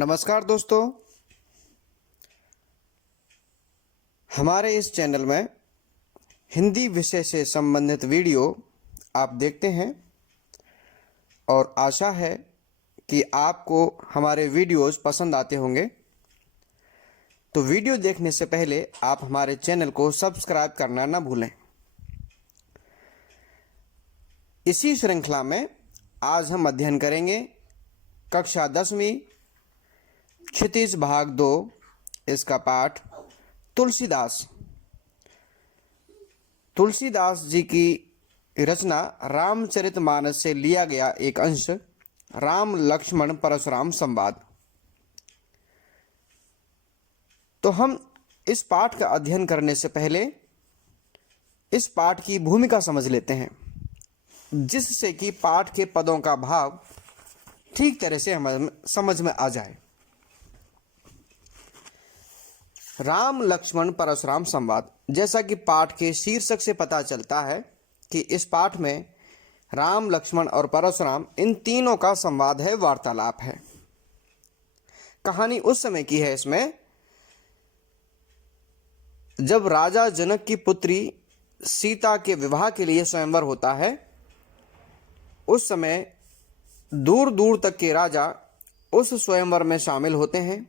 नमस्कार दोस्तों, हमारे इस चैनल में हिंदी विषय से संबंधित वीडियो आप देखते हैं और आशा है कि आपको हमारे वीडियोस पसंद आते होंगे। तो वीडियो देखने से पहले आप हमारे चैनल को सब्सक्राइब करना ना भूलें। इसी श्रृंखला में आज हम अध्ययन करेंगे कक्षा 10वीं क्षितिज भाग 2, इसका पाठ तुलसीदास। तुलसीदास जी की रचना रामचरितमानस से लिया गया एक अंश, राम लक्ष्मण परशुराम संवाद। तो हम इस पाठ का अध्ययन करने से पहले इस पाठ की भूमिका समझ लेते हैं, जिससे कि पाठ के पदों का भाव ठीक तरह से समझ में आ जाए। राम लक्ष्मण परशुराम संवाद। जैसा कि पाठ के शीर्षक से पता चलता है कि इस पाठ में राम, लक्ष्मण और परशुराम इन तीनों का संवाद है, वार्तालाप है। कहानी उस समय की है इसमें जब राजा जनक की पुत्री सीता के विवाह के लिए स्वयंवर होता है। उस समय दूर दूर तक के राजा उस स्वयंवर में शामिल होते हैं।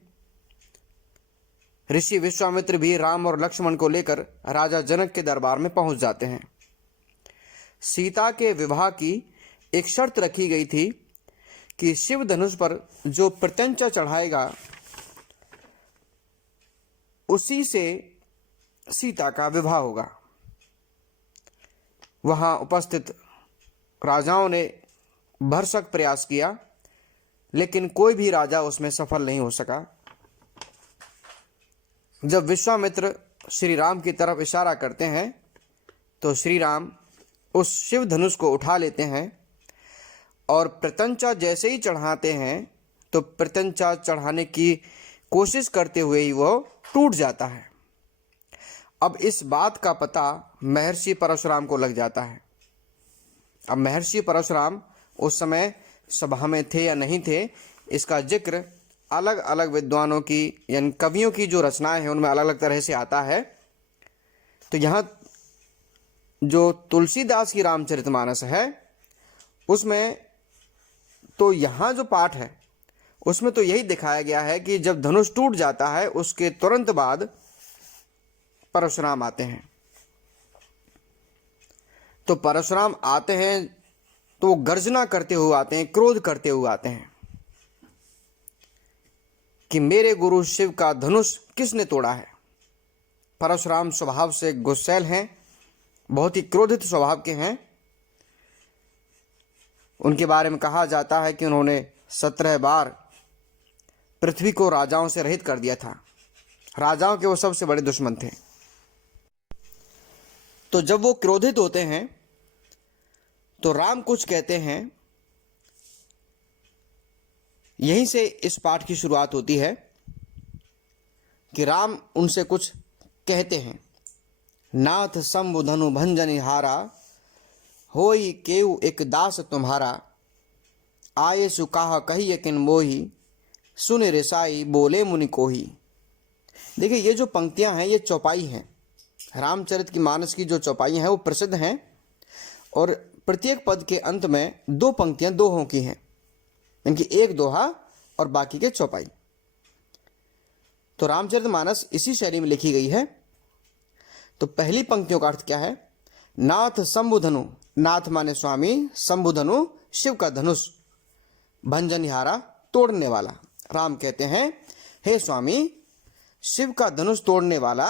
ऋषि विश्वामित्र भी राम और लक्ष्मण को लेकर राजा जनक के दरबार में पहुंच जाते हैं। सीता के विवाह की एक शर्त रखी गई थी कि शिव धनुष पर जो प्रत्यंचा चढ़ाएगा उसी से सीता का विवाह होगा। वहां उपस्थित राजाओं ने भरसक प्रयास किया, लेकिन कोई भी राजा उसमें सफल नहीं हो सका। जब विश्वामित्र श्री राम की तरफ इशारा करते हैं तो श्री राम उस शिव धनुष को उठा लेते हैं और प्रत्यंचा जैसे ही चढ़ाते हैं तो प्रत्यंचा चढ़ाने की कोशिश करते हुए ही वो टूट जाता है। अब इस बात का पता महर्षि परशुराम को लग जाता है। अब महर्षि परशुराम उस समय सभा में थे या नहीं थे, इसका जिक्र अलग अलग विद्वानों की यानी कवियों की जो रचनाएं हैं उनमें अलग अलग तरह से आता है। तो यहाँ जो तुलसीदास की रामचरितमानस है उसमें तो यहाँ जो पाठ है उसमें तो यही दिखाया गया है कि जब धनुष टूट जाता है उसके तुरंत बाद परशुराम आते हैं। तो परशुराम आते हैं तो वो गर्जना करते हुए आते हैं, क्रोध करते हुए आते हैं कि मेरे गुरु शिव का धनुष किसने तोड़ा है। परशुराम स्वभाव से गुस्सैल हैं, बहुत ही क्रोधित स्वभाव के हैं। उनके बारे में कहा जाता है कि उन्होंने 17 बार पृथ्वी को राजाओं से रहित कर दिया था। राजाओं के वो सबसे बड़े दुश्मन थे। तो जब वो क्रोधित होते हैं तो राम कुछ कहते हैं। यहीं से इस पाठ की शुरुआत होती है कि राम उनसे कुछ कहते हैं। नाथ शंभु धनु भंजन हारा, होई केउ एक दास तुम्हारा, आये सुकाह कही किन मोही, सुन रिसाई बोले मुनि कोही। देखिए, ये जो पंक्तियां हैं ये चौपाई हैं। रामचरित की मानस की जो चौपाई हैं वो प्रसिद्ध हैं और प्रत्येक पद के अंत में 2 पंक्तियां दोहों की हैं, इनकी एक दोहा और बाकी के चौपाई। तो रामचरितमानस इसी शैली में लिखी गई है। तो पहली पंक्तियों का अर्थ क्या है? नाथ शंभुधनु, नाथ माने स्वामी, शंभुधनु शिव का धनुष, भंजनिहारा तोड़ने वाला। राम कहते हैं, हे स्वामी, शिव का धनुष तोड़ने वाला,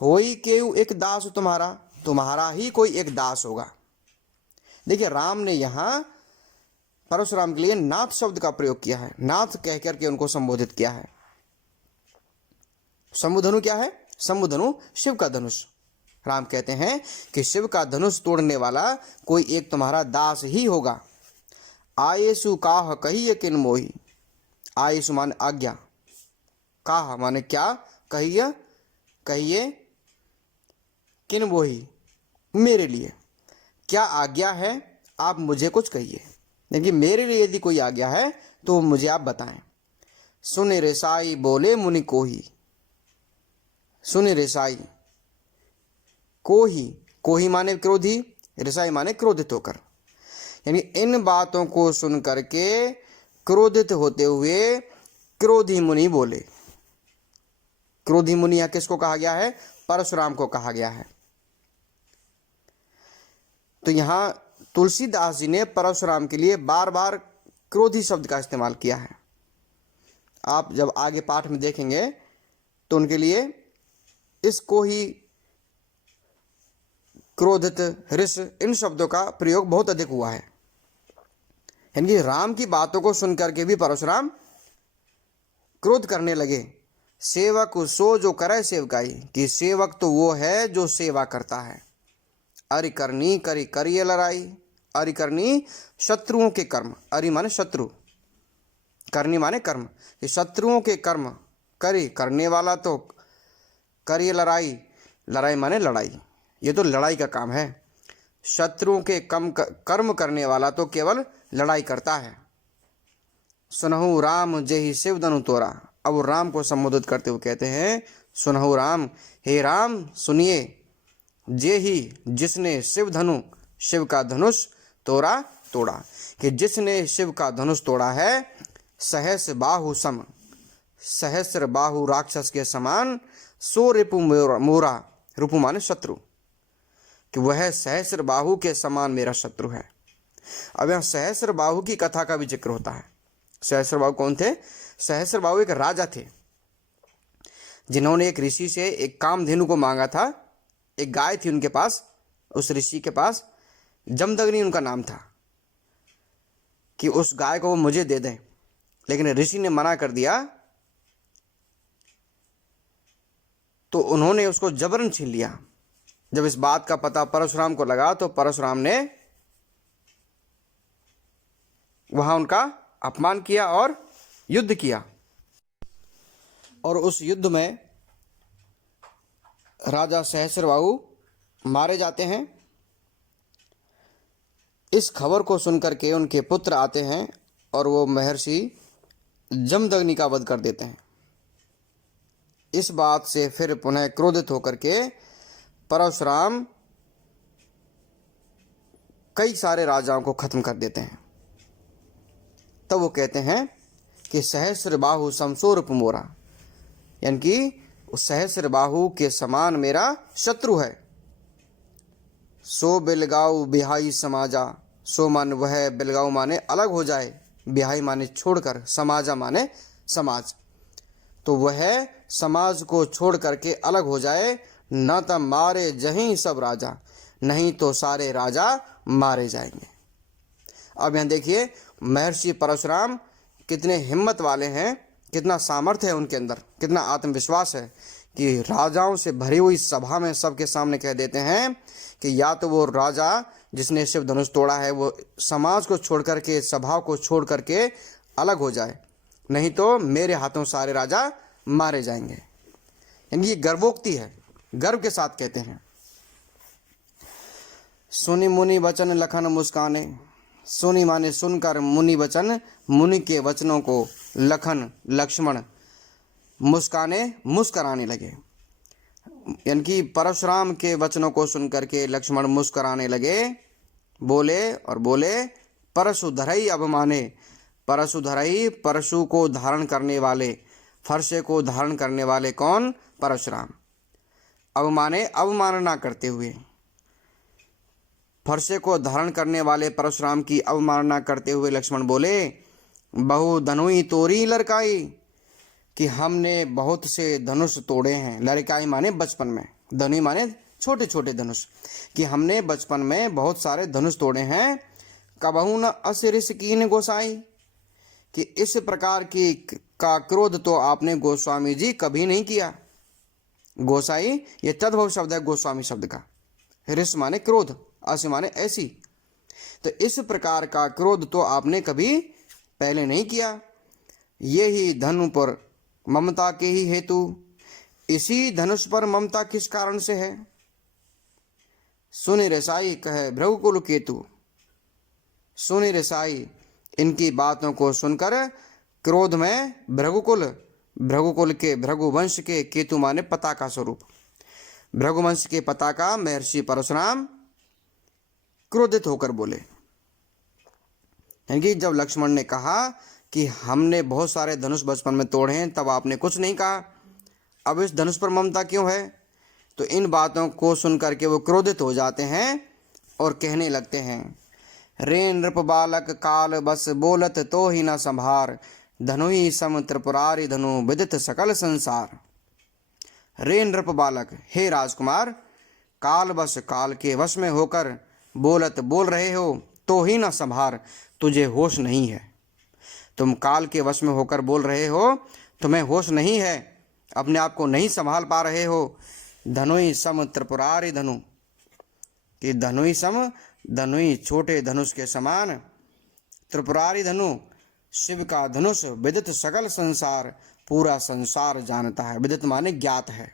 होई केउ एक दास तुम्हारा, तुम्हारा ही कोई एक दास होगा। देखिए, राम ने यहां परशुराम के लिए नाथ शब्द का प्रयोग किया है। नाथ कह करके उनको संबोधित किया है। शंभुधनु क्या है? शंभुधनु शिव का धनुष। राम कहते हैं कि शिव का धनुष तोड़ने वाला कोई एक तुम्हारा दास ही होगा। आयेसु काह कहिए किन मोही। आयेसु माने आज्ञा, काह माने क्या, कहिए, कहिए, किन मोही मेरे लिए क्या आज्ञा है, आप मुझे कुछ कहिए। देखिए, मेरे लिए यदि कोई आज्ञा है तो मुझे आप बताएं। सुन रिसाई बोले मुनि कोही, सुन रिसाई, कोही, कोही माने क्रोधी, रिसाई माने क्रोधित होकर, यानी इन बातों को सुन करके क्रोधित होते हुए क्रोधी मुनि बोले। क्रोधी मुनि यहां किसको कहा गया है? परशुराम को कहा गया है। तो यहां तुलसीदास जी ने परशुराम के लिए बार बार क्रोधी शब्द का इस्तेमाल किया है। आप जब आगे पाठ में देखेंगे तो उनके लिए इसको ही क्रोधित, हृष, इन शब्दों का प्रयोग बहुत अधिक हुआ है। यानी राम की बातों को सुनकर के भी परशुराम क्रोध करने लगे। सेवक सो जो करे सेवकाई, कि सेवक तो वो है जो सेवा करता है। अरि करनी करी करिए लड़ाई, अरि करनी शत्रुओं के कर्म, अरि माने शत्रु, करनी माने कर्म, कि शत्रुओं के कर्म करी, करने वाला तो करिए लड़ाई, लड़ाई माने लड़ाई, ये तो लड़ाई का काम है। शत्रुओं के कर्म करने वाला तो केवल लड़ाई करता है। सुनहु राम जेहि शिव धनु तोरा, अब राम को संबोधित करते हुए कहते हैं सुनहु राम, हे राम सुनिए, जे ही जिसने शिव धनु, शिव का धनुष तोड़ा, कि जिसने शिव का धनुष तोड़ा है, सहस्र बाहु सम, सहस्र बाहु राक्षस के समान, सो रिपु मोरा, रिपु माने शत्रु, कि वह सहस्र बाहु के समान मेरा शत्रु है। अब यहाँ सहस्र बाहु की कथा का भी जिक्र होता है। सहस्र बाहु कौन थे? सहस्र बाहु एक राजा थे जिन्होंने एक ऋषि से एक कामधेनु को मांगा था। एक गाय थी उनके पास, उस ऋषि के पास, जमदग्नि उनका नाम था, कि उस गाय को वो मुझे दे दें, लेकिन ऋषि ने मना कर दिया। तो उन्होंने उसको जबरन छीन लिया। जब इस बात का पता परशुराम को लगा तो परशुराम ने वहां उनका अपमान किया और युद्ध किया। और उस युद्ध में राजा सहस्रबाहु मारे जाते हैं। इस खबर को सुनकर के उनके पुत्र आते हैं और वो महर्षि जमदग्नि का वध कर देते हैं। इस बात से फिर पुनः क्रोधित होकर के परशुराम कई सारे राजाओं को खत्म कर देते हैं। तब वो कहते हैं कि सहस्र बाहु समसोर मोरा, यानी कि उस सहस्र बाहु के समान मेरा शत्रु है। सो बिलगाऊ बिहाई समाजा, सो मान वह, बिलगाऊ माने अलग हो जाए, बिहाई माने छोड़कर, समाजा माने समाज, तो वह समाज को छोड़ करके अलग हो जाए। न तो मारे जहीं सब राजा, नहीं तो सारे राजा मारे जाएंगे। अब यहाँ देखिए महर्षि परशुराम कितने हिम्मत वाले हैं, कितना सामर्थ्य है उनके अंदर, कितना आत्मविश्वास है कि राजाओं से भरी हुई सभा में सबके सामने कह देते हैं कि या तो वो राजा जिसने शिव धनुष तोड़ा है वो समाज को छोड़ करके, सभा को छोड़ करके अलग हो जाए, नहीं तो मेरे हाथों सारे राजा मारे जाएंगे। यानी ये गर्वोक्ति है, गर्व के साथ कहते हैं। सुनि मुनि वचन लखन मुस्काने, सुनि माने सुनकर, मुनि वचन, मुनि के वचनों को लखन लक्ष्मण मुस्काने, मुस्कराने लगे। यानी कि परशुराम के वचनों को सुनकर के लक्ष्मण मुस्कराने लगे। बोले और बोले परशु धरई अवमाने, परशु धरई, परशु को धारण करने वाले, फरसे को धारण करने वाले कौन? परशुराम। अवमाने अवमानना करते हुए, फरसे को धारण करने वाले परशुराम की अवमानना करते हुए लक्ष्मण बोले बहु धनुई तोरी लड़काई, कि हमने बहुत से धनुष तोड़े हैं। लड़काई माने बचपन में, धनुई माने छोटे छोटे धनुष, कि हमने बचपन में बहुत सारे धनुष तोड़े हैं। कबहू न असिरिस कीन गोसाई, कि इस प्रकार की का क्रोध तो आपने गोस्वामी जी कभी नहीं किया। गोसाई ये तद्भव शब्द है गोस्वामी शब्द का। रिस माने क्रोध, अस माने ऐसी, तो इस प्रकार का क्रोध तो आपने कभी पहले नहीं किया। ये ही धनु पर ममता के ही हेतु, इसी धनुष पर ममता किस कारण से है? सुनि रसाई कहे भ्रघुकुल केतु, सुनि रसाई, इनकी बातों को सुनकर क्रोध में भृगुकुल के भृगुवंश के केतु माने पताका स्वरूप भृगुवंश के पताका महर्षि परशुराम क्रोधित होकर बोले। यानी जब लक्ष्मण ने कहा कि हमने बहुत सारे धनुष बचपन में तोड़े हैं, तब आपने कुछ नहीं कहा, अब इस धनुष पर ममता क्यों है? तो इन बातों को सुनकर के वो क्रोधित हो जाते हैं और कहने लगते हैं, रे नृप बालक काल बस बोलत तो ही न संभार, धनुई सम त्रिपुरारी धनु विदित सकल संसार। रे नृप बालक, हे राजकुमार, काल बस काल के वश में होकर बोलत बोल रहे हो तो ही न संभार, तुझे होश नहीं है। तुम काल के वश में होकर बोल रहे हो, तुम्हें होश नहीं है, अपने आप को नहीं संभाल पा रहे हो। धनुई सम त्रिपुरारी धनु, कि धनुई सम, धनुई छोटे धनुष के समान, त्रिपुरारी धनु शिव का धनुष, विदित सकल संसार, पूरा संसार जानता है। विदित माने ज्ञात है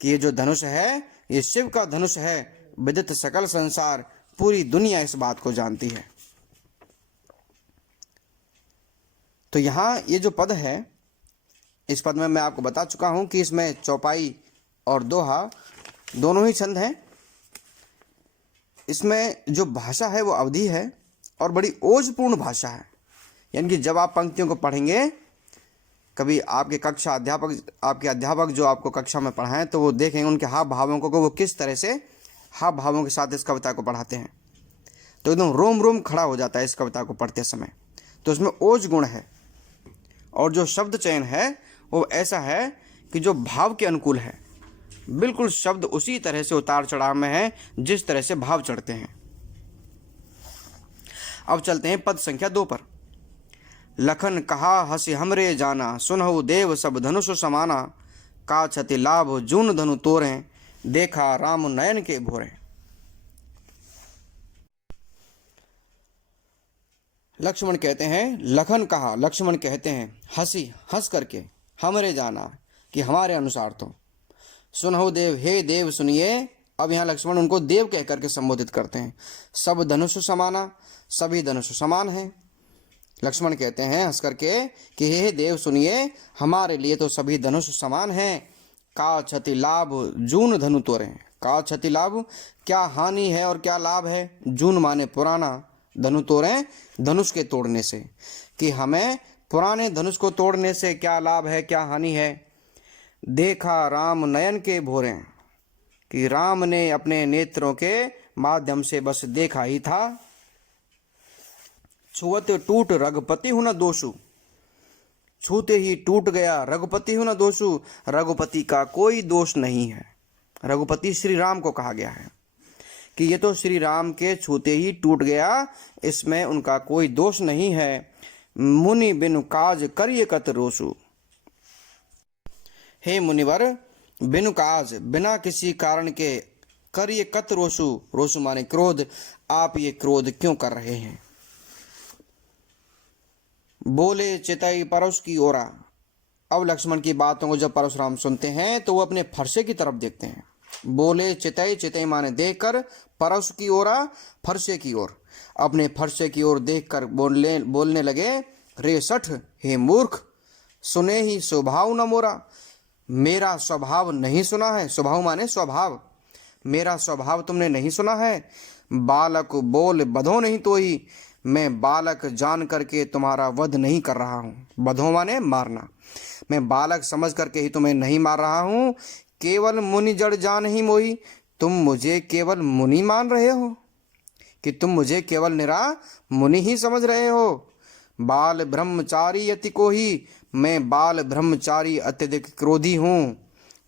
कि ये जो धनुष है ये शिव का धनुष है। विदित सकल संसार, पूरी दुनिया इस बात को जानती है। तो यहाँ ये जो पद है, इस पद में मैं आपको बता चुका हूं कि इसमें चौपाई और दोहा दोनों ही छंद हैं। इसमें जो भाषा है वो अवधी है और बड़ी ओजपूर्ण भाषा है। यानी कि जब आप पंक्तियों को पढ़ेंगे, कभी आपके अध्यापक जो आपको कक्षा में पढ़ाएं, तो वो देखेंगे उनके हाव भावों को, वो किस तरह से हाव भावों के साथ इस कविता को पढ़ाते हैं, तो एकदम रोम रोम खड़ा हो जाता है इस कविता को पढ़ते समय। तो इसमें ओज गुण है और जो शब्द चयन है वो ऐसा है कि जो भाव के अनुकूल है। बिल्कुल शब्द उसी तरह से उतार चढ़ाव में है जिस तरह से भाव चढ़ते हैं। अब चलते हैं पद संख्या 2 पर। लखन कहा हसी हमरे जाना, सुनहु देव सब धनुष समाना, का छति लाभ जून धनु तोरे, देखा राम नयन के भोरे। लक्ष्मण कहते हैं, लखन कहा, लक्ष्मण कहते हैं, हंसी हंस करके, हमरे जाना कि हमारे अनुसार तो, सुनहु देव, हे देव सुनिए। अब यहाँ लक्ष्मण उनको देव कह करके संबोधित करते हैं। सब धनुष समाना, सभी धनुष समान हैं। लक्ष्मण कहते हैं हंस करके कि हे देव सुनिए, हमारे लिए तो सभी धनुष समान हैं। का क्षति लाभ जून धनु तोरे, का क्षति लाभ, क्या हानि है और क्या लाभ है। जून माने पुराना, धनु तोड़ें धनुष के तोड़ने से, कि हमें पुराने धनुष को तोड़ने से क्या लाभ है, क्या हानि है। देखा राम नयन के भोरे, कि राम ने अपने नेत्रों के माध्यम से बस देखा ही था। छुअत टूट रघुपति हूं न दोषु, छूते ही टूट गया रघुपति हूं न दोषु, रघुपति का कोई दोष नहीं है। रघुपति श्री राम को कहा गया है कि ये तो श्री राम के छूते ही टूट गया, इसमें उनका कोई दोष नहीं है। मुनि बिनु काज करिए कत रोसु, हे मुनिवर, बिनु काज, बिना किसी कारण के, करिए कत रोसु, रोसु माने क्रोध, आप ये क्रोध क्यों कर रहे हैं। बोले चितई परश की ओरा। अब लक्ष्मण की बातों को जब परशुराम सुनते हैं तो वो अपने फरसे की तरफ देखते हैं। बोले चितई, चितई माने देखकर, परश की ओरा, फरसे की ओर, अपने फरसे की ओर देखकर बोलने लगे, रे सठ, हे मूर्ख, सुने ही स्वभाव न मोरा, मेरा स्वभाव नहीं सुना है। स्वभाव माने स्वभाव, मेरा स्वभाव तुमने नहीं सुना है। बालक बोल बधो नहीं तो ही, मैं बालक जान करके तुम्हारा वध नहीं कर रहा हूँ। बधो माने मारना, मैं बालक समझ करके ही तुम्हें नहीं मार रहा हूँ। केवल मुनि जड़ जान ही मोही, तुम मुझे केवल मुनि मान रहे हो, कि तुम मुझे केवल निरा मुनि ही समझ रहे हो। बाल ब्रह्मचारी यति को ही, मैं बाल ब्रह्मचारी अत्यधिक क्रोधी हूँ।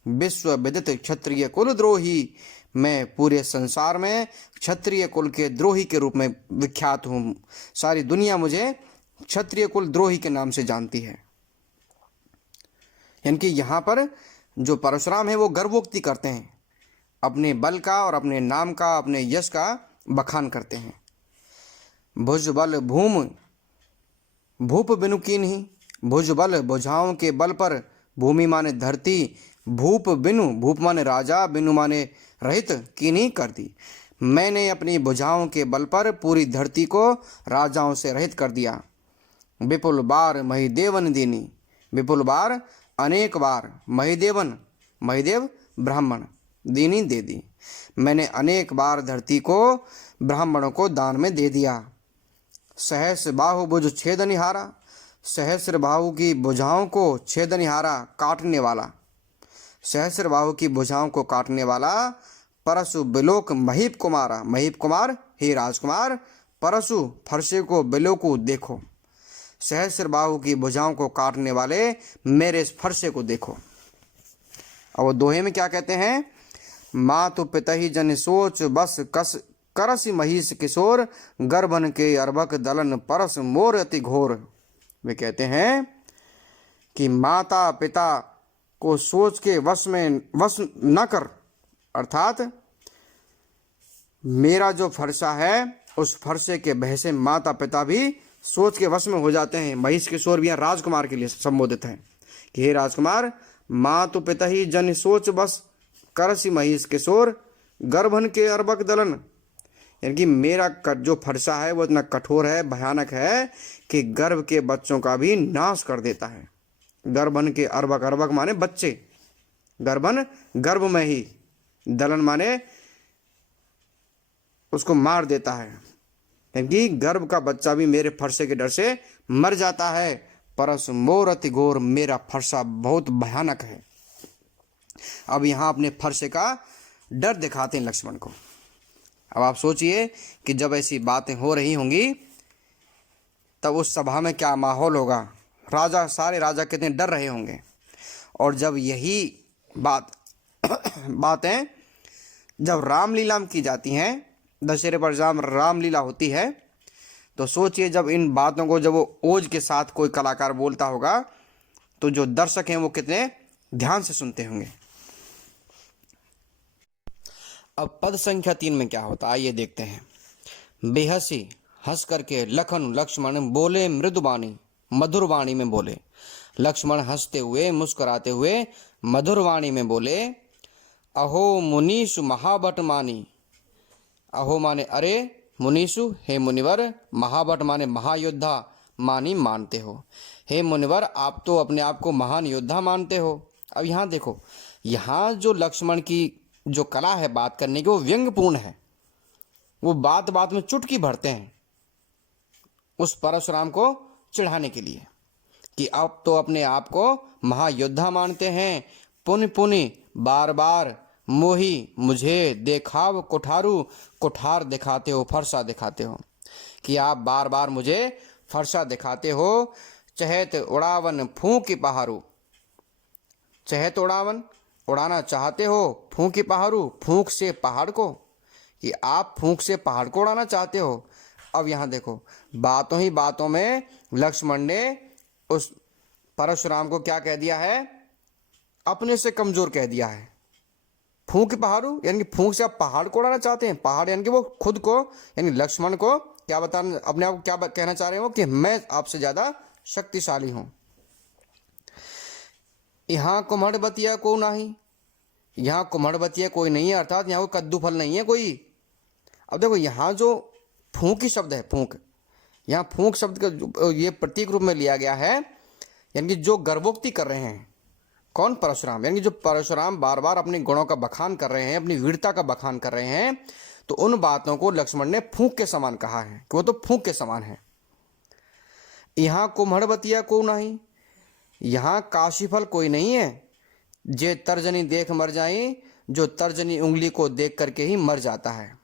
विश्व विदित क्षत्रिय कुल द्रोही, मैं पूरे संसार में क्षत्रिय कुल के द्रोही के रूप में विख्यात हूँ। सारी दुनिया मुझे क्षत्रिय कुल द्रोही के नाम से जानती है। यानी कि यहाँ पर जो परशुराम है वो गर्वोक्ति करते हैं, अपने बल का और अपने नाम का, अपने यश का बखान करते हैं। भुज बल भूम भूप बिनु कीन्ही, भुज बल भुजाओं के बल पर, भूमि माने धरती, भूप बिनु, भूप माने राजा, बिनु माने रहित, कीन्ही कर दी, मैंने अपनी भुजाओं के बल पर पूरी धरती को राजाओं से रहित कर दिया। विपुल बार महिदेवन दीनी, विपुल बार अनेक बार, महिदेवन महिदेव ब्राह्मण, दीनी दे दी। मैंने अनेक बार धरती को ब्राह्मणों को दान में दे दिया। सहस्र बाहु भुज छेदनिहारा, सहस्र बाहु की भुजाओं को छेदनिहारा, काटने वाला, सहस्र बाहु की भुजाओं को काटने वाला। परशु बिलोक महीप कुमारा, महीप कुमार हे राजकुमार, परशु फरसे को बिलोकु देखो, सहस्र बाहु की भुजाओं को काटने वाले मेरे इस फरसे को देखो। और वो दोहे में क्या कहते हैं? मातु पितहि जन सोच बस कस करस महिष किशोर, गर्भन के अर्भक दलन परस मोर अति घोर। वे कहते हैं कि माता पिता को सोच के वश न कर, अर्थात मेरा जो फरसा है उस फरसे के भय से माता पिता भी सोच के वश में हो जाते हैं। महिष किशोर भी यहाँ राजकुमार के लिए संबोधित है कि हे राजकुमार, मातु पिता ही जन सोच बस करसी महिष किशोर, गर्भन के अर्भक दलन, यानी कि मेरा जो फरसा है वो इतना कठोर है, भयानक है कि गर्भ के बच्चों का भी नाश कर देता है। गर्भन के अर्भक, अर्भक माने बच्चे, गर्भन गर्भ में ही, दलन माने उसको मार देता है, यानी कि गर्भ का बच्चा भी मेरे फरसे के डर से मर जाता है। परस मोर अति घोर, मेरा फरसा बहुत भयानक है। अब यहाँ अपने फरसे का डर दिखाते हैं लक्ष्मण को। अब आप सोचिए कि जब ऐसी बातें हो रही होंगी तब उस सभा में क्या माहौल होगा। राजा, सारे राजा कितने डर रहे होंगे। और जब यही बातें जब रामलीला में की जाती हैं, दशहरे पर जब रामलीला होती है, तो सोचिए जब इन बातों को जब वो ओज के साथ कोई कलाकार बोलता होगा तो जो दर्शक हैं वो कितने ध्यान से सुनते होंगे। अब पद संख्या 3 में क्या होता है आइए देखते हैं। बेहसी हंस करके लखन लक्ष्मण बोले मृदुवाणी, मधुर वाणी में बोले। लक्ष्मण हंसते हुए मुस्कुराते हुए मधुर वाणी में बोले, अहो मुनीषु महाभट मानी। अहो माने अरे, मुनीषु हे मुनिवर, महाभट माने महायोद्धा, मानी मानते हो। हे मुनिवर, आप तो अपने आप को महान योद्धा मानते हो। अब यहाँ देखो, यहाँ जो लक्ष्मण की जो कला है बात करने की वो व्यंग्यपूर्ण है। वो बात बात में चुटकी भरते हैं उस परशुराम को चिढ़ाने के लिए कि आप तो अपने आप को महायोद्धा मानते हैं, पुनि पुनि बार बार मोही मुझे देखाव कुठारू, कुठार दिखाते हो, फरसा दिखाते हो, कि आप बार बार मुझे फरसा दिखाते हो। चहत उड़ावन फूंक पहाड़ू, चहत उड़ावन उड़ाना चाहते हो, फूंक पहाड़ू, फूंक से पहाड़ को, कि आप फूंक से पहाड़ को उड़ाना चाहते हो। अब यहाँ देखो, बातों ही बातों में लक्ष्मण ने उस परशुराम को क्या कह दिया है? अपने से कमजोर कह दिया है। फूंक पहाड़ू यानी कि फूंक से आप पहाड़ को उड़ाना चाहते हैं। पहाड़ यानी कि वो खुद को, यानी लक्ष्मण को क्या बताना, अपने आप को क्या कहना चाह रहे हो कि मैं आपसे ज्यादा शक्तिशाली हूं। यहाँ कुम्हड़बतिया को नहीं, यहाँ कुम्हड़बतिया कोई नहीं है, अर्थात यहाँ कोई कद्दू फल नहीं है कोई। अब देखो यहाँ जो फूंकी शब्द है, फूंक, यहाँ फूंक शब्द का ये प्रतीक रूप में लिया गया है, यानी कि जो गर्वोक्ति कर रहे हैं कौन? परशुराम। यानी कि जो परशुराम बार बार अपने गुणों का बखान कर रहे हैं, अपनी वीरता का बखान कर रहे हैं, तो उन बातों को लक्ष्मण ने फूंक के समान कहा है कि वो तो फूंक के समान है। यहाँ कुम्हड़बतिया को नहीं, यहाँ काशीफल कोई नहीं है। जे तर्जनी देख मर जाए, जो तर्जनी उंगली को देख करके ही मर जाता है,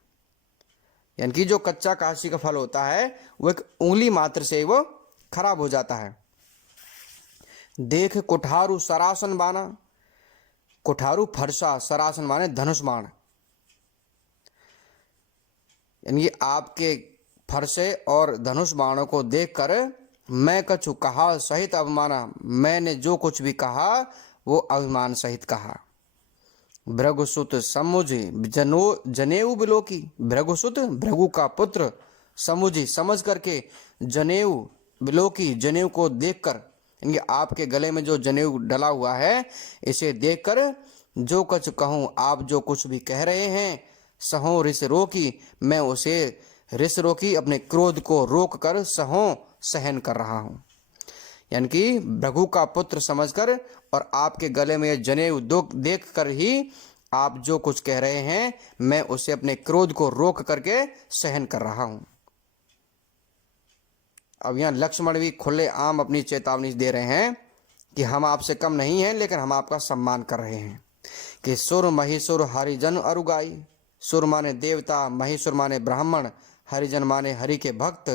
यानी कि जो कच्चा काशी का फल होता है वो एक उंगली मात्र से वो खराब हो जाता है। देख कुठारू सरासन बाना, कुठारू फरसा, सरासन माने धनुष बाण, यानी कि आपके फरसे और धनुष बाणों को देखकर मैं कछु कहा सहित अभिमाना, मैंने जो कुछ भी कहा वो अभिमान सहित कहा। भृगुसुत समुझी जनेऊ बिलोकी, भृगुसुत भृगु का पुत्र, समुझी समझ करके, जनेऊ बिलोकी जनेऊ को देखकर, यानी आपके गले में जो जनेऊ डला हुआ है इसे देखकर, जो कुछ कहूँ आप जो कुछ भी कह रहे हैं सहो रिस रोकी, मैं उसे रिस रोकी अपने क्रोध को रोक कर सहो सहन कर रहा हूँ। यानी कि भृगु का पुत्र समझकर और आपके गले में जनेऊ दुख देख कर ही आप जो कुछ कह रहे हैं मैं उसे अपने क्रोध को रोक करके सहन कर रहा हूँ। अब यहाँ लक्ष्मण भी खुले आम अपनी चेतावनी दे रहे हैं कि हम आपसे कम नहीं हैं, लेकिन हम आपका सम्मान कर रहे हैं। कि सुर महिसुर हरिजन अरुगाई, सुर माने देवता, महिसुर माने ब्राह्मण, हरिजन माने हरि के भक्त,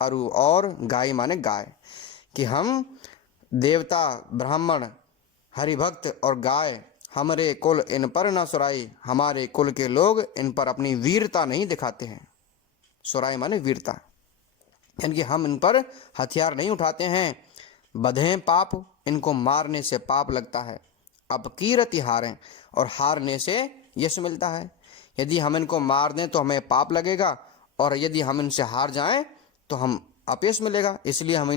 अरु और गाय माने गाय। कि हम देवता, ब्राह्मण, हरिभक्त और गाय, हमारे कुल इन पर न सुराई, हमारे कुल के लोग इन पर अपनी वीरता नहीं दिखाते हैं। सुराई माने वीरता, यानी कि हम इन पर हथियार नहीं उठाते हैं। बधें पाप, इनको मारने से पाप लगता है। अब कीरति हारें, और हारने से यश मिलता है। यदि हम इनको मार दें तो हमें पाप लगेगा, और यदि हम इनसे हार जाएं तो हम अपयश मिलेगा। इसलिए हम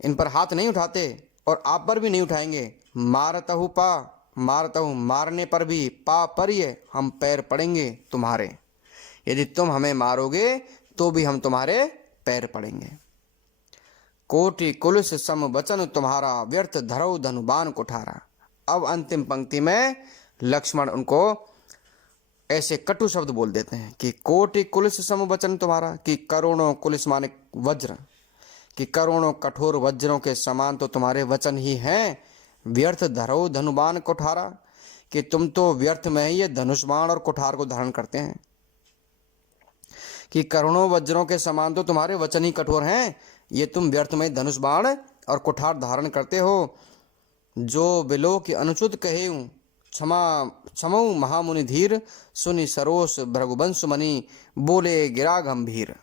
इन पर हाथ नहीं उठाते और आप पर भी नहीं उठाएंगे। मारतहु पा, मारतहु मारने पर भी, पा पर ये हम पैर पड़ेंगे तुम्हारे। यदि तुम हमें मारोगे तो भी हम तुम्हारे पैर पड़ेंगे। कोटि कुलस सम वचन तुम्हारा, व्यर्थ धरौ धनुबान कुठारा। अब अंतिम पंक्ति में लक्ष्मण उनको ऐसे कटु शब्द बोल देते हैं कि कोटि कुलस सम वचन तुम्हारा, कि करोड़ों कुलस माने वज्र, कि करोड़ों कठोर वज्रों के समान तो तुम्हारे वचन ही हैं। व्यर्थ धरौ धनुबान कुठारा, कि तुम तो व्यर्थ में ही ये धनुष बाण और कुठार को धारण करते हैं। कि करोड़ों वज्रों के समान तो तुम्हारे वचन ही कठोर हैं, ये तुम व्यर्थ में धनुष बाण और कुठार धारण करते हो। जो बिलो की अनुचित कहेऊं, क्षमऊ महामुनि धीर, सुनि सरोस भृगुवंश मणि, बोले गिरा गंभीर।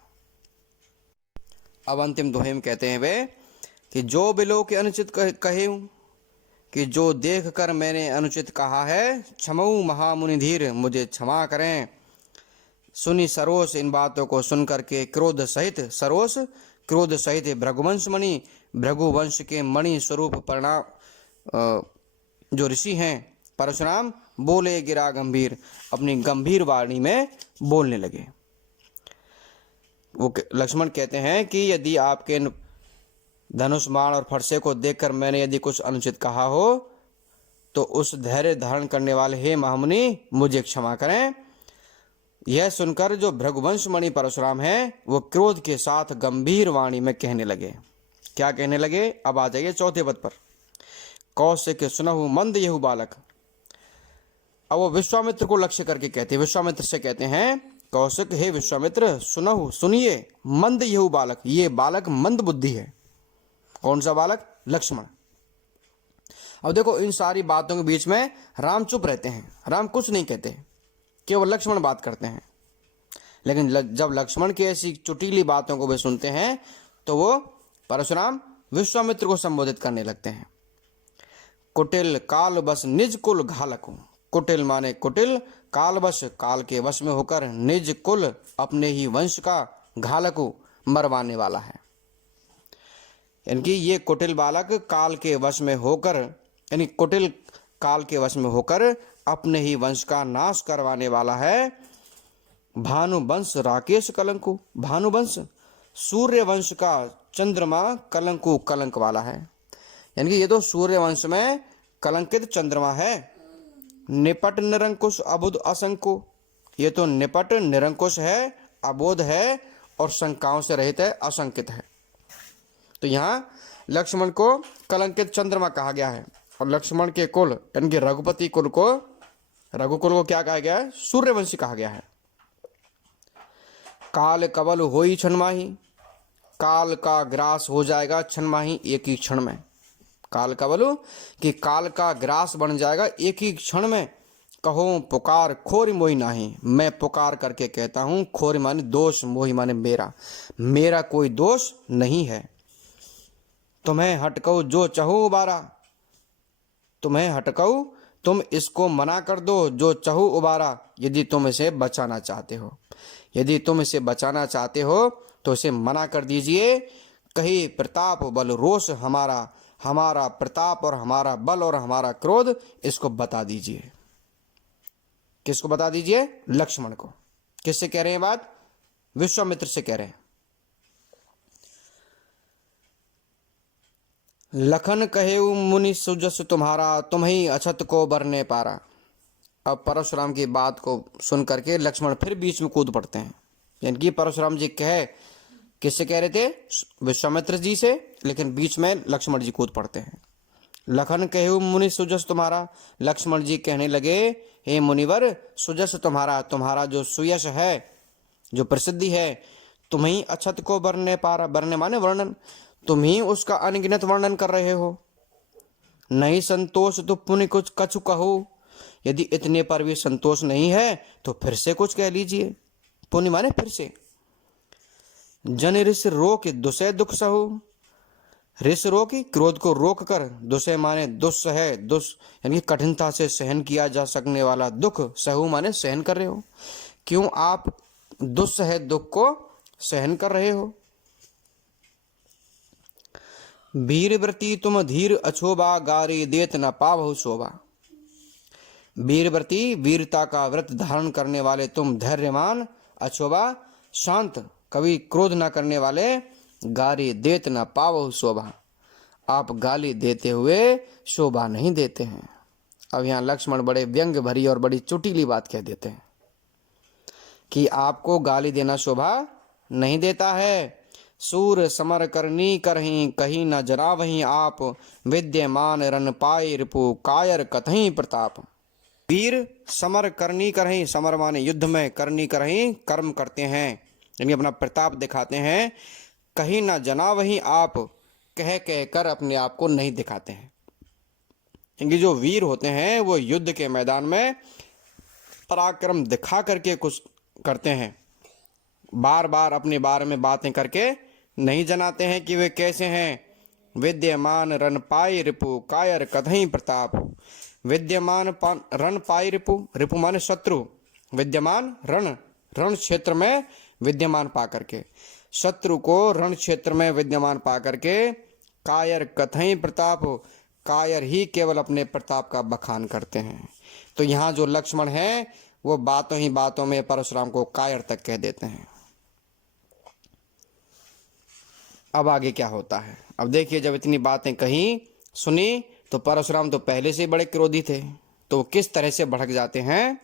अब अंतिम दोहे में कहते हैं वे कि जो बिलो के अनुचित कहेऊं, कि जो देख कर मैंने अनुचित कहा है, क्षमऊ महामुनि धीर, मुझे क्षमा करें। सुनी सरोस, इन बातों को सुनकर के क्रोध सहित, सरोस क्रोध सहित भृगुवंश मणि, भृगुवंश के मणि स्वरूप परिणाम जो ऋषि हैं परशुराम, बोले गिरा गंभीर, अपनी गंभीर वाणी में बोलने लगे। वो लक्ष्मण कहते हैं कि यदि आपके धनुष बाण और फरसे को देखकर मैंने यदि कुछ अनुचित कहा हो तो उस धैर्य धारण करने वाले हे महामुनि मुझे क्षमा करें। यह सुनकर जो भृगुवंश मणि परशुराम हैं वो क्रोध के साथ गंभीर वाणी में कहने लगे। क्या कहने लगे? अब आ जाइए चौथे पद पर। कौशिक सुनहु मंद यहु बालक। अब वो विश्वामित्र को लक्ष्य करके कहते हैं, विश्वामित्र से कहते हैं कौशिक हे विश्वामित्र सुनहु सुनिए, मंद यहु बालक, ये बालक मंद बुद्धि है। कौन सा बालक? लक्ष्मण। अब देखो इन सारी बातों के बीच में राम चुप रहते हैं, राम कुछ नहीं कहते, केवल लक्ष्मण बात करते हैं। लेकिन जब लक्ष्मण की ऐसी चुटीली बातों को वे सुनते हैं तो वो परशुराम विश्वामित्र को संबोधित करने लगते हैं। कुटिल काल बस निज कुल घालकू। कुटिल माने कुटिल, काल बस काल के वश में होकर, निज कुल अपने ही वंश का, घालकू मरवाने वाला है। यानी कि ये कुटिल बालक काल के वश में होकर, यानी कुटिल काल के वश में होकर अपने ही वंश का नाश करवाने वाला है। भानुवंश राकेश कलंकु। भानुवंश सूर्य वंश का चंद्रमा कलंकु कलंक वाला है। यानी कि ये तो सूर्य वंश में कलंकित चंद्रमा है। निपट निरंकुश अबुध असंकु। ये तो निपट निरंकुश है, अबोध है और शंकाओं से रहित है, असंकित है। तो यहाँ लक्ष्मण को कलंकित चंद्रमा कहा गया है और लक्ष्मण के कुल यानी कि रघुपति कुल को, रघुकुल को क्या कहा गया है? सूर्यवंशी कहा गया है। काल कवल होई क्षणमाही। काल का ग्रास हो जाएगा क्षणमाही, एक ही क्षण में। काल कवल कि काल का ग्रास बन जाएगा एक ही क्षण में। कहो पुकार खोरी मोही नाही। मैं पुकार करके कहता हूँ, खोरी माने दोष, मोही माने मेरा, मेरा कोई दोष नहीं है। तुम्हें हटकऊ जो चाहूँ उबारा। तुम्हें हटकऊ, तुम इसको मना कर दो, जो चाहूँ उबारा। यदि तुम इसे बचाना चाहते हो, यदि तुम इसे बचाना चाहते हो तो इसे मना कर दीजिए। कही प्रताप बल रोष हमारा, हमारा प्रताप और हमारा बल और हमारा क्रोध इसको बता दीजिए। किसको बता दीजिए? लक्ष्मण को। किससे कह रहे हैं बात? विश्वामित्र से कह रहे हैं। लखन कहेउ मुनि सुजस तुम्हारा, तुम्ही अछत को बरने पारा। अब परशुराम की बात को सुन करके लक्ष्मण फिर बीच में कूद पड़ते हैं। यानी कि परशुराम जी किससे कह रहे थे? विश्वामित्र जी से, लेकिन बीच में लक्ष्मण जी कूद पड़ते हैं। लखन कहेउ मुनि सुजस तुम्हारा, लक्ष्मण जी कहने लगे, हे मुनिवर, सुजस तुम्हारा, तुम्हारा जो सुयश है, जो प्रसिद्धि है, तुम ही अछत को बरने पारा, बरने माने वर्णन, तुम ही उसका अनगिनत वर्णन कर रहे हो। नहीं संतोष तो पुण्य कुछ कछु कहो, यदि इतने पर भी संतोष नहीं है तो फिर से कुछ कह लीजिए। पुण्य माने फिर से। जन ऋष रोक दुसह दुख सहु, ऋष रोकी, क्रोध को रोक कर, दुसह माने दुस्सह, यानी कठिनता से सहन किया जा सकने वाला दुख, सहु माने सहन कर रहे हो। क्यों आप दुस्सह दुख को सहन कर रहे हो? वीरव्रती तुम धीर अछोबा, गारी देत न पावहु शोभा। वीरव्रती, वीरता का व्रत धारण करने वाले तुम, धैर्यमान, अछोबा, शांत, कभी क्रोध न करने वाले, गारी देत न पावहु शोभा, आप गाली देते हुए शोभा नहीं देते हैं। अब यहाँ लक्ष्मण बड़े व्यंग भरी और बड़ी चुटीली बात कह देते हैं कि आपको गाली देना शोभा नहीं देता है। सूर समर करनी करही, कहीं न जरा वहीं आप, विद्यमान रन पाई रिपु, कायर कतहीं प्रताप। वीर समर करनी करही, समर माने युद्ध में, करनी करही कर्म करते हैं, यानी अपना प्रताप दिखाते हैं। कहीं ना जना वहीं आप, कह कर अपने आप को नहीं दिखाते हैं। क्योंकि जो वीर होते हैं वो युद्ध के मैदान में पराक्रम दिखा करके कुछ करते हैं, बार बार अपने बारे में बातें करके नहीं जनाते हैं कि वे कैसे हैं। विद्यमान रन पाई रिपु, कायर कतहीं प्रताप। विद्यमान रण पाई रिपु, रिपु माने शत्रु, विद्यमान रण, रण क्षेत्र में विद्यमान पा करके, शत्रु को रण क्षेत्र में विद्यमान पा करके, कायर कथई प्रताप, कायर ही केवल अपने प्रताप का बखान करते हैं। तो यहाँ जो लक्ष्मण है वो बातों ही बातों में परशुराम को कायर तक कह देते हैं। अब आगे क्या होता है? अब देखिए, जब इतनी बातें कही सुनी तो परशुराम तो पहले से बड़े क्रोधी थे, तो किस तरह से भड़क जाते हैं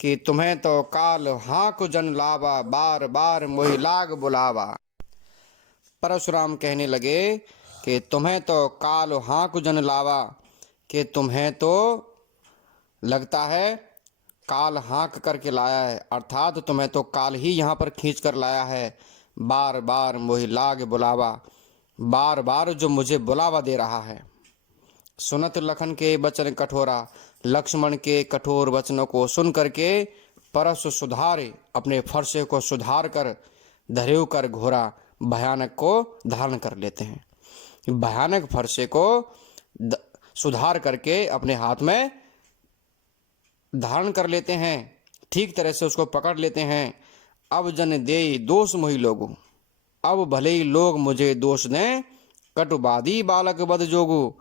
कि तुम्हें तो काल हाँक जन लावा, बार बार मोहि लाग बुलावा। परशुराम कहने लगे कि तुम्हें तो काल हाँक जन लावा, कि तुम्हें तो लगता है काल हाँक करके लाया है, अर्थात तुम्हें तो काल ही यहाँ पर खींच कर लाया है। बार बार मोहि लाग बुलावा, बार बार जो मुझे बुलावा दे रहा है। सुनत लखन के वचन कठोरा, लक्ष्मण के कठोर वचनों को सुन करके परस सुधारे, अपने फरसे को सुधार कर धरेव कर घोरा भयानक को धारण कर लेते हैं। भयानक फरसे को सुधार करके अपने हाथ में धारण कर लेते हैं, ठीक तरह से उसको पकड़ लेते हैं। अब जन दे दोष मोहि लोगु, अब भले ही लोग मुझे दोष दें। कटुबादी बालक बद जोगु,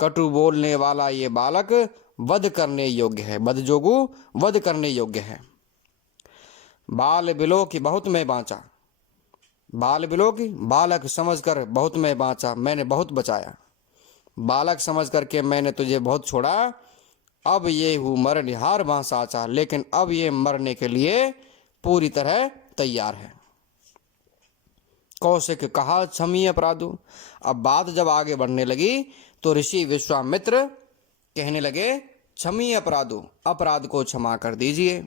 कटु बोलने वाला ये बालक वध करने योग्य है, बद जोगु वध करने योग्य है। बाल बिलो की बहुत मैं बाँचा, बाल बिलो की, बालक समझकर बहुत मैं बाँचा, मैंने बहुत बचाया, बालक समझ करके मैंने तुझे बहुत छोड़ा। अब ये हूँ मरनिहार वहाँ साचा, लेकिन अब ये मरने के लिए पूरी तरह तैयार है। कौशिक कहा क्षमी अपराधु। अब बात जब आगे बढ़ने लगी तो ऋषि विश्वामित्र कहने लगे, क्षमी अपराधु, अपराध को क्षमा कर दीजिए।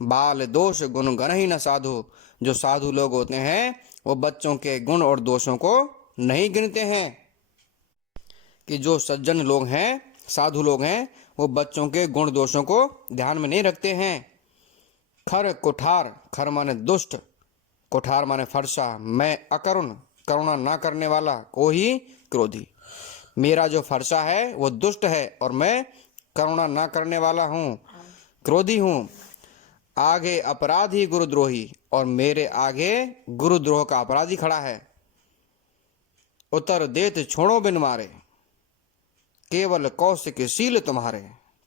बाल दोष गुण गण ही न साधु, जो साधु लोग होते हैं वो बच्चों के गुण और दोषों को नहीं गिनते हैं। कि जो सज्जन लोग हैं, साधु लोग हैं, वो बच्चों के गुण दोषों को ध्यान में नहीं रखते हैं। खर कुठार, खर माने दुष्ट, कुठार माने फरसा, मैं अकरुण, करुणा ना करने वाला, को ही क्रोधी। मेरा जो फरसा है वो दुष्ट है और मैं करुणा ना करने वाला हूँ, क्रोधी हूँ। आगे अपराधी गुरुद्रोही, और मेरे आगे गुरुद्रोह का अपराधी खड़ा है। उतर देत छोड़ो बिन मारे, केवल कौशिक शील तुम्हारे,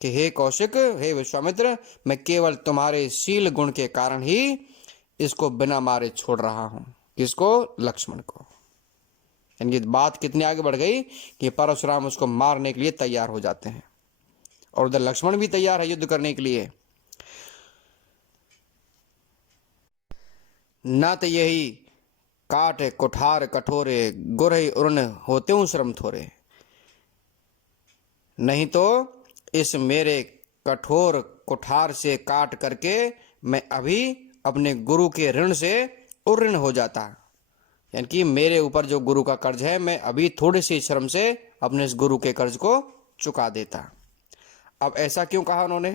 कि हे कौशिक, हे विश्वामित्र, मैं केवल तुम्हारे शील गुण के कारण ही इसको बिना मारे छोड़ रहा हूं। किसको? लक्ष्मण को। यानी बात कितनी आगे बढ़ गई कि परशुराम उसको मारने के लिए तैयार हो जाते हैं और उधर लक्ष्मण भी तैयार है युद्ध करने के लिए। न तो यही काट कुठार कठोरे, गुरहि उर्न होते हूं श्रम थोरे। नहीं तो इस मेरे कठोर कुठार से काट करके मैं अभी अपने गुरु के ऋण से उऋण हो जाता। यानी कि मेरे ऊपर जो गुरु का कर्ज है, मैं अभी थोड़े से श्रम से अपने इस गुरु के कर्ज को चुका देता। अब ऐसा क्यों कहा उन्होंने?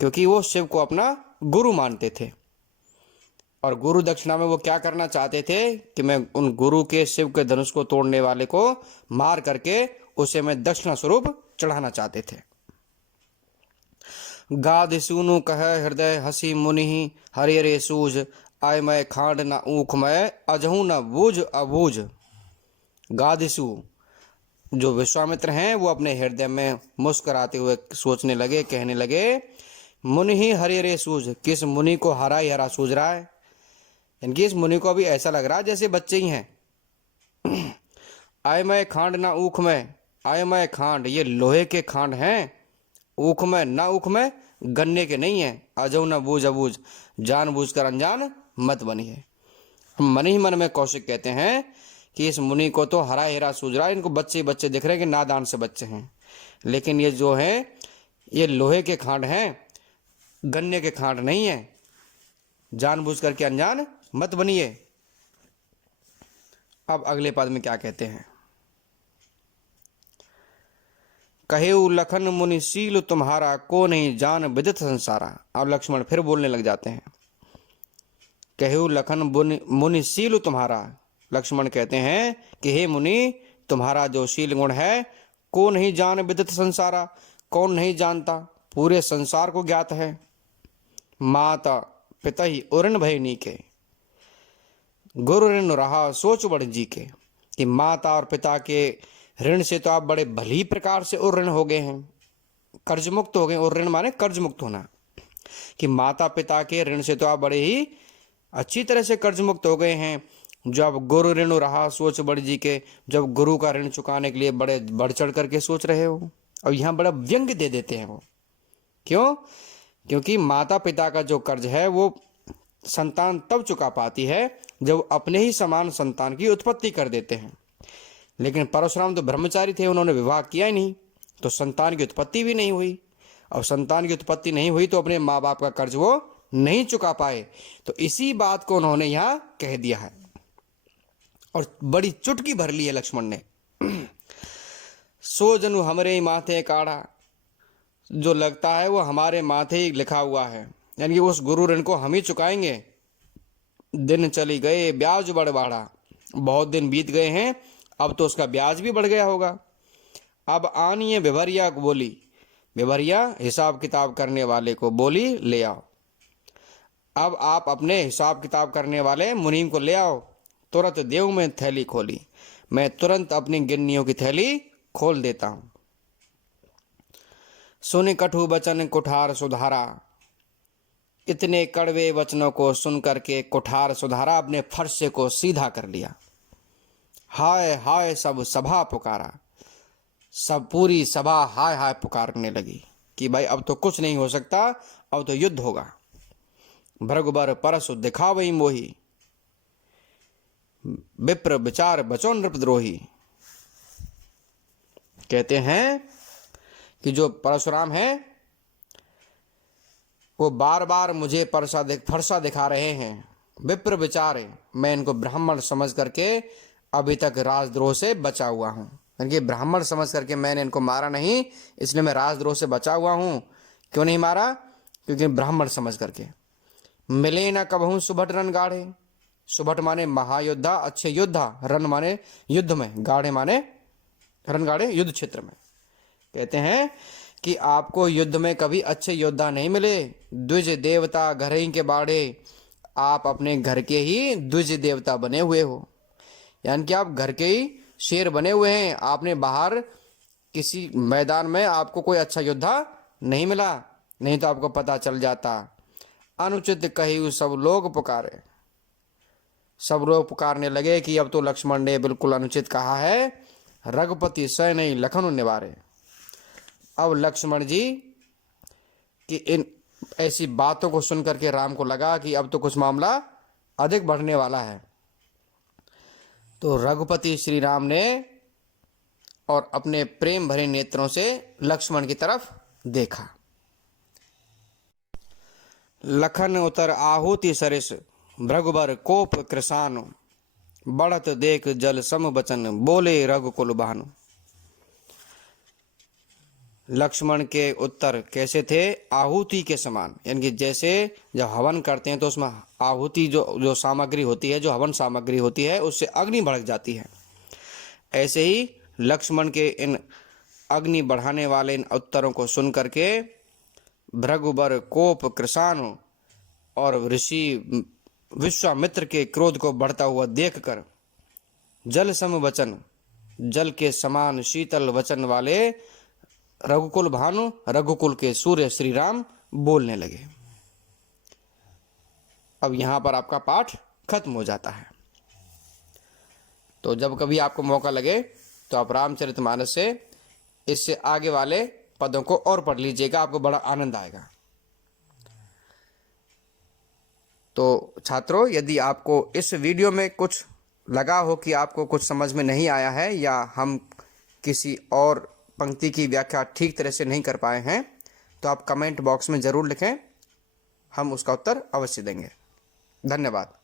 क्योंकि वो शिव को अपना गुरु मानते थे और गुरु दक्षिणा में वो क्या करना चाहते थे कि मैं उन गुरु के शिव के धनुष को तोड़ने वाले को मार करके उसे मैं दक्षिणा स्वरूप चढ़ाना चाहते थे। गाद सुनु कह हृदय हसी मुनि, हरे रे सूझ आय मैं खांड न ऊख मैं, अजहू न बूझ अबूझ। गादिसु जो विश्वामित्र हैं वो अपने हृदय में मुस्कुराते हुए सोचने लगे, कहने लगे, मुनि ही हरे रे सूझ, किस मुनि को हरा ही हरा सूझ रहा है। इनकी इस मुनि को अभी ऐसा लग रहा है जैसे बच्चे ही हैं। आय मैं खांड ना ऊख में, आय मैं खांड, ये लोहे के खांड हैं, ऊख में ना, ऊख में गन्ने के नहीं है। अजऊ न बूझ अबूझ, जान बूझ कर अनजान मत बनिए। मन ही मन में कौशिक कहते हैं कि इस मुनि को तो हरा हेरा सूझ रहा है, इनको बच्चे बच्चे दिख रहे हैं कि नादान से बच्चे हैं, लेकिन ये जो है ये लोहे के खांड हैं, गन्ने के खांड नहीं है। जानबूझ करके अनजान मत बनिए। अब अगले पद में क्या कहते हैं? कहेऊ लखन मुनि शील तुम्हारा, को नहीं जान विदित संसारा। अब लक्ष्मण फिर बोलने लग जाते हैं। कहेऊ लखन मुनि शील तुम्हारा, लक्ष्मण कहते हैं कि हे मुनि, तुम्हारा जो शील गुण है, को नहीं जान विदित संसारा, कौन नहीं जानता, पूरे संसार को ज्ञात है। माता पिता ही उऋण भय नीके, गुरु ऋण रहा सोच बढ़ जी के। कि माता और पिता के ऋण से तो आप बड़े भली प्रकार से उऋण हो गए हैं, कर्ज मुक्त हो गए। और ऋण माने कर्ज मुक्त होना, कि माता पिता के ऋण से तो आप बड़े ही अच्छी तरह से कर्ज मुक्त हो गए हैं। जब गुरु ऋण रहा सोच बढ़ जी के, जब गुरु का ऋण चुकाने के लिए बड़े बढ़ चढ़ करके सोच रहे हो। और यहाँ बड़ा व्यंग दे देते हैं वो। क्यों? क्योंकि माता पिता का जो कर्ज है वो संतान तब चुका पाती है जब अपने ही समान संतान की उत्पत्ति कर देते हैं। लेकिन परशुराम तो ब्रह्मचारी थे, उन्होंने विवाह किया ही नहीं, तो संतान की उत्पत्ति भी नहीं हुई। और संतान की उत्पत्ति नहीं हुई तो अपने माँ बाप का कर्ज वो नहीं चुका पाए। तो इसी बात को उन्होंने यहाँ कह दिया है और बड़ी चुटकी भर ली है लक्ष्मण ने। सो जनु हमरे माथे काढ़ा, जो लगता है वो हमारे माथे ही लिखा हुआ है, यानी कि उस गुरु ऋण को हम ही चुकाएंगे। दिन चली गए ब्याज बढ़ बढ़ा, बहुत दिन बीत गए हैं, अब तो उसका ब्याज भी बढ़ गया होगा। अब आनिए विभरिया को बोली, विभरिया हिसाब किताब करने वाले को बोली ले आओ। अब आप अपने हिसाब किताब करने वाले मुनीम को ले आओ। तुरंत देव में थैली खोली, मैं तुरंत अपनी गिन्नियों की थैली खोल देता हूं। सुन कटु वचन कुठार सुधारा, इतने कड़वे वचनों को सुन करके कुठार सुधारा, अपने फरसे को सीधा कर लिया। हाय हाय सब सभा पुकारा, सब पूरी सभा हाय हाय पुकारने लगी कि भाई अब तो कुछ नहीं हो सकता, अब तो युद्ध होगा। भृगुबर परसु दिखावई मोही, विप्र विचार बचो नृपद्रोही। कहते हैं कि जो परशुराम है वो बार बार मुझे फरसा दिखा रहे हैं। विप्र विचार, मैं इनको ब्राह्मण समझ करके अभी तक राजद्रोह से बचा हुआ हूँ। यानी ब्राह्मण समझ करके मैंने इनको मारा नहीं, इसलिए मैं राजद्रोह से बचा हुआ हूँ। क्यों नहीं मारा? क्योंकि ब्राह्मण समझ करके। मिले न कबहू सुभट रन गाढ़े, सुभट माने महायोद्धा, अच्छे योद्धा, रन माने युद्ध में, गाढ़े माने रन गाढ़े युद्ध क्षेत्र में। कहते हैं कि आपको युद्ध में कभी अच्छे योद्धा नहीं मिले। द्विज देवता घर ही के बाढ़े, आप अपने घर के ही द्विज देवता बने हुए हो, यानी कि आप घर के ही शेर बने हुए हैं। आपने बाहर किसी मैदान में आपको कोई अच्छा योद्धा नहीं मिला, नहीं तो आपको पता चल जाता। अनुचित कही सब लोग पुकारे। सब लोग पुकारने लगे कि अब तो लक्ष्मण ने बिल्कुल अनुचित कहा है, रघुपति सह नहीं लखन निवारे। अब लक्ष्मण जी कि इन ऐसी बातों को सुनकर के राम को लगा कि अब तो कुछ मामला अधिक बढ़ने वाला है। तो रघुपति श्री राम ने और अपने प्रेम भरे नेत्रों से लक्ष्मण की तरफ देखा। लखन उतर आहुति सरिस, भृगुबर कोप कृशानु, बढ़त देख जल सम बचन, बोले रघुकुल भानु। लक्ष्मण के उत्तर कैसे थे? आहुति के समान, यानी कि जैसे जब हवन करते हैं तो उसमें आहुति जो सामग्री होती है, जो हवन सामग्री होती है, उससे अग्नि भड़क जाती है। ऐसे ही लक्ष्मण के इन अग्नि बढ़ाने वाले इन उत्तरों को सुन करके भृगुबर कोप कृशानु और ऋषि विश्वामित्र के क्रोध को बढ़ता हुआ देखकर जल सम वचन, जल के समान शीतल वचन वाले रघुकुल भानु, रघुकुल के सूर्य श्री राम बोलने लगे। अब यहां पर आपका पाठ खत्म हो जाता है। तो जब कभी आपको मौका लगे तो आप रामचरितमानस से इससे आगे वाले पदों को और पढ़ लीजिएगा, आपको बड़ा आनंद आएगा। तो छात्रों, यदि आपको इस वीडियो में कुछ लगा हो कि आपको कुछ समझ में नहीं आया है या हम किसी और पंक्ति की व्याख्या ठीक तरह से नहीं कर पाए हैं, तो आप कमेंट बॉक्स में ज़रूर लिखें, हम उसका उत्तर अवश्य देंगे। धन्यवाद।